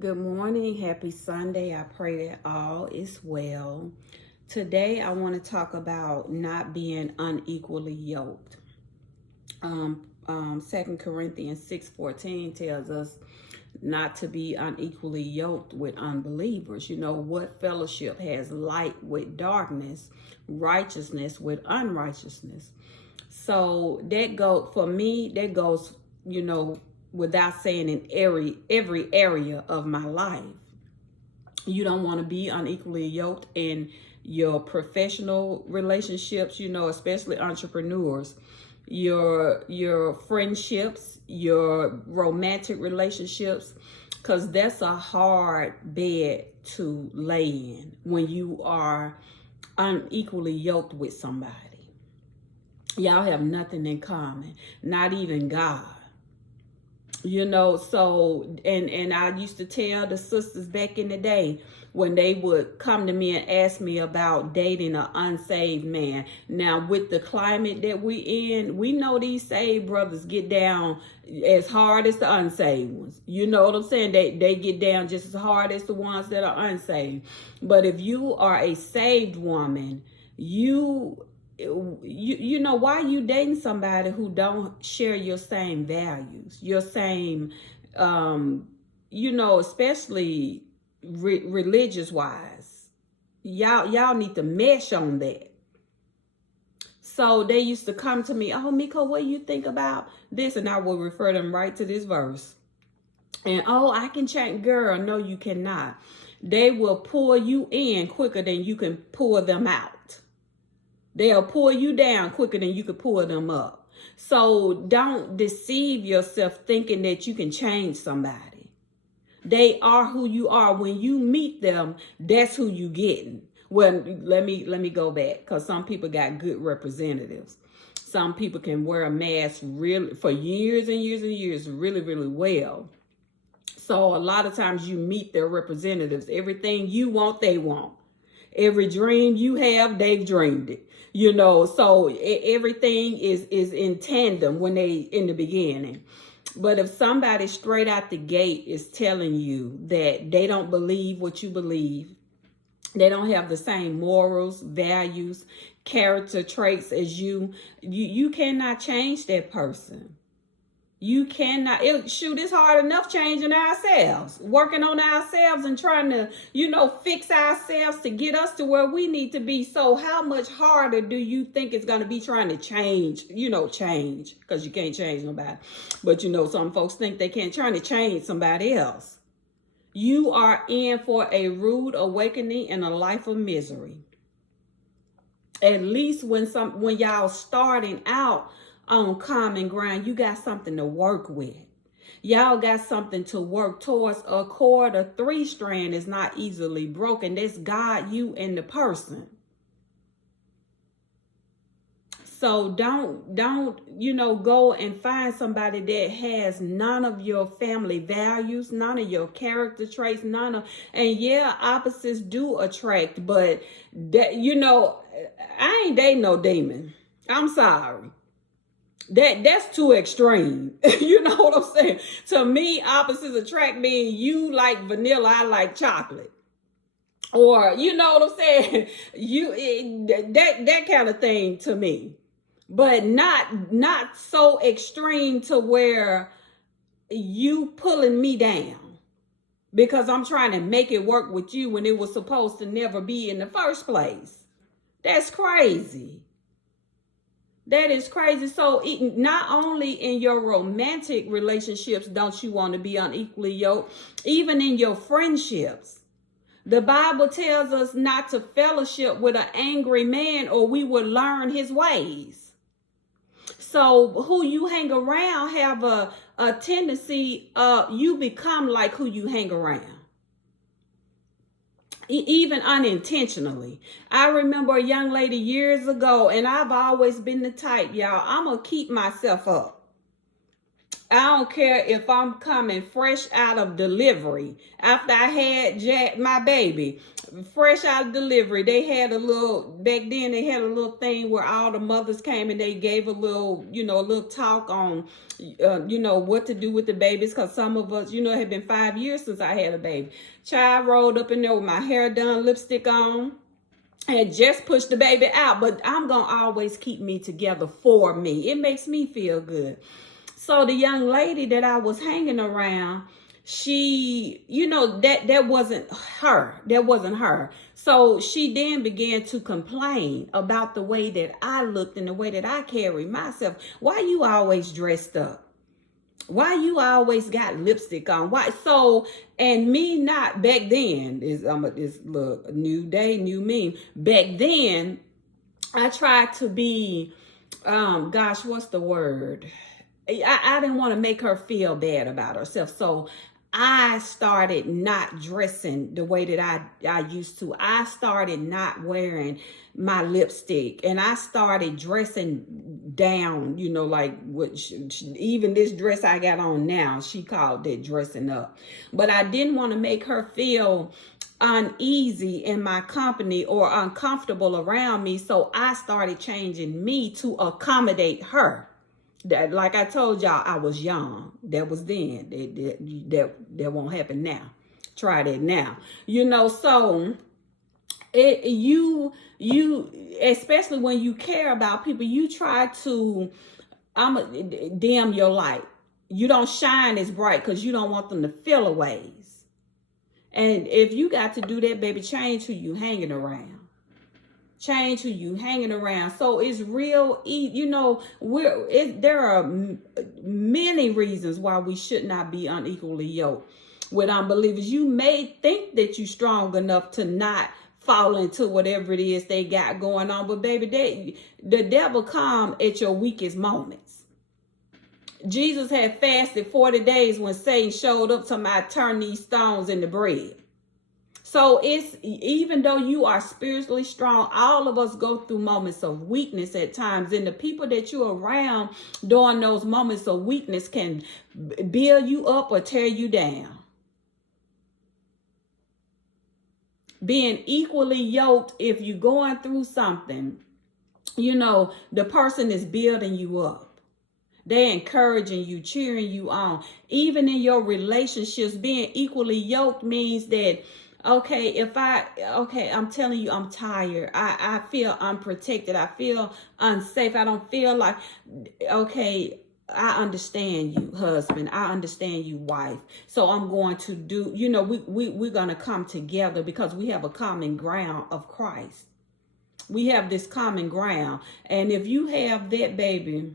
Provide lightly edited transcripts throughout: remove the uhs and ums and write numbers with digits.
Good morning. Happy Sunday. I pray that all is well. Today, I want to talk about not being unequally yoked. 2 Corinthians 6:14 tells us not to be unequally yoked with unbelievers. You know, what fellowship has light with darkness, righteousness with unrighteousness? So that goes, without saying, in every area of my life. You don't want to be unequally yoked in your professional relationships, especially entrepreneurs, your friendships, your romantic relationships, because that's a hard bed to lay in when you are unequally yoked with somebody. Y'all have nothing in common, not even God. So and I used to tell the sisters back in the day when they would come to me and ask me about dating an unsaved man. Now, with the climate that we in, we know these saved brothers get down as hard as the unsaved ones. You know what I'm saying? They get down just as hard as the ones that are unsaved. But if you are a saved woman, you know, why are you dating somebody who don't share your same values, your same especially religious wise? Y'all need to mesh on that. So they used to come to me, "Oh, Miko, what do you think about this?" And I will refer them right to this verse. And, "Oh, I can change." Girl, no, you cannot. They will pull you in quicker than you can pull them out. They'll pull you down quicker than you can pull them up. So don't deceive yourself thinking that you can change somebody. They are who you are. When you meet them, that's who you getting. Well, let me go back, because some people got good representatives. Some people can wear a mask really for years and years and years really, really well. So a lot of times you meet their representatives. Everything you want, they want. Every dream you have, they've dreamed it. So everything is in tandem when they in the beginning. But if somebody straight out the gate is telling you that they don't believe what you believe, they don't have the same morals, values, character traits as you cannot change that person. You cannot. It's hard enough changing ourselves, working on ourselves and trying to, fix ourselves to get us to where we need to be. So how much harder do you think it's going to be trying to change, because you can't change nobody. But, some folks think they can't try to change somebody else. You are in for a rude awakening and a life of misery. At least when y'all starting out on common ground, you got something to work with. Y'all got something to work towards. A cord of 3 strand is not easily broken. That's God, you, and the person. So don't go and find somebody that has none of your family values, none of your character traits, and yeah, opposites do attract, but that, I ain't dating no demon. I'm sorry. That's too extreme. You know what I'm saying? To me, opposites attract, mean you like vanilla, I like chocolate. Or, you know what I'm saying? That kind of thing to me. But not so extreme to where you pulling me down because I'm trying to make it work with you when it was supposed to never be in the first place. That's crazy. That is crazy. So not only in your romantic relationships don't you want to be unequally yoked, even in your friendships. The Bible tells us not to fellowship with an angry man or we will learn his ways. So who you hang around have a tendency, you become like who you hang around. Even unintentionally. I remember a young lady years ago, and I've always been the type, y'all, I'm going to keep myself up. I don't care if I'm coming fresh out of delivery. After I had Jack, my baby, fresh out of delivery, they had a little, back then they had a little thing where all the mothers came and they gave a little, a little talk on, what to do with the babies. Because some of us, it had been 5 years since I had a baby. Child rolled up in there with my hair done, lipstick on, and just pushed the baby out. But I'm going to always keep me together for me. It makes me feel good. So the young lady that I was hanging around, she, that wasn't her. That wasn't her. So she then began to complain about the way that I looked and the way that I carried myself. Why you always dressed up? Why you always got lipstick on? Why? So, and me not back then, look, new day, new me. Back then, I tried to be, what's the word? I didn't want to make her feel bad about herself. So I started not dressing the way that I used to. I started not wearing my lipstick, and I started dressing down, like even this dress I got on now, she called that dressing up. But I didn't want to make her feel uneasy in my company or uncomfortable around me. So I started changing me to accommodate her. That, like I told y'all, I was young. That was then. That won't happen now. Try that now. So you especially when you care about people, you try to dim your light. You don't shine as bright because you don't want them to feel a ways. And if you got to do that, baby, change who you hanging around. Change who you hanging around. So it's real, there are many reasons why we should not be unequally yoked with unbelievers. You may think that you're strong enough to not fall into whatever it is they got going on, but baby, the devil come at your weakest moments. Jesus had fasted 40 days when Satan showed up to turn these stones into bread. So it's, even though you are spiritually strong, all of us go through moments of weakness at times. And the people that you're around during those moments of weakness can build you up or tear you down. Being equally yoked, if you're going through something, the person is building you up. They're encouraging you, cheering you on. Even in your relationships, being equally yoked means that, I'm telling you, I'm tired. I feel unprotected. I feel unsafe. I don't feel like, I understand you, husband. I understand you, wife. So I'm going to do, we're going to come together because we have a common ground of Christ. We have this common ground. And if you have that, baby,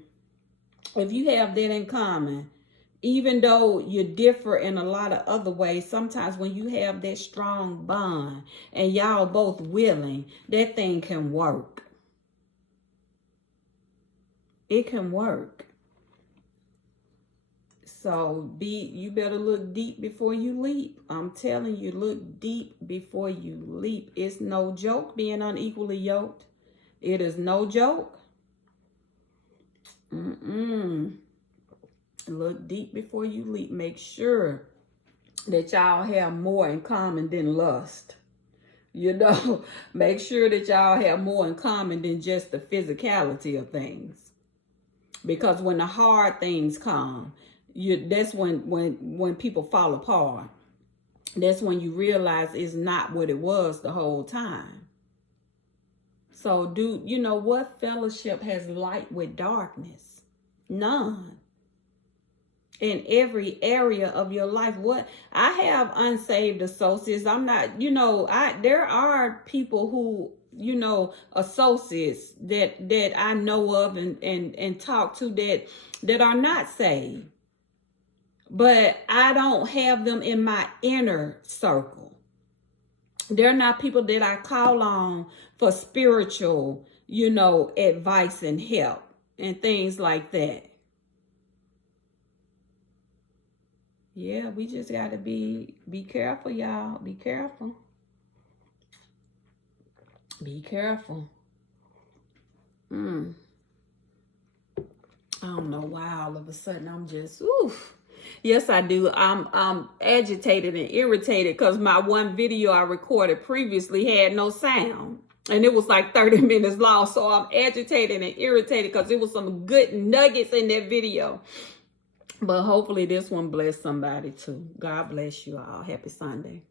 if you have that in common, even though you differ in a lot of other ways, sometimes when you have that strong bond and y'all both willing, that thing can work. It can work. So you better look deep before you leap. I'm telling you, look deep before you leap. It's no joke being unequally yoked. It is no joke. Look deep before you leap. Make sure that y'all have more in common than lust. Make sure that y'all have more in common than just the physicality of things. Because when the hard things come, that's when people fall apart. That's when you realize it's not what it was the whole time. So what fellowship has light with darkness? None. In every area of your life. What I have unsaved associates. I'm not, there are people who, associates that I know of and talk to that are not saved. But I don't have them in my inner circle. They're not people that I call on for spiritual, advice and help and things like that. Yeah, we just got to be careful, y'all. Be careful. Be careful. I don't know why all of a sudden I'm just, oof. Yes, I do. I'm agitated and irritated because my one video I recorded previously had no sound. And it was like 30 minutes long. So I'm agitated and irritated because it was some good nuggets in that video. But hopefully this one blessed somebody too. God bless you all. Happy Sunday.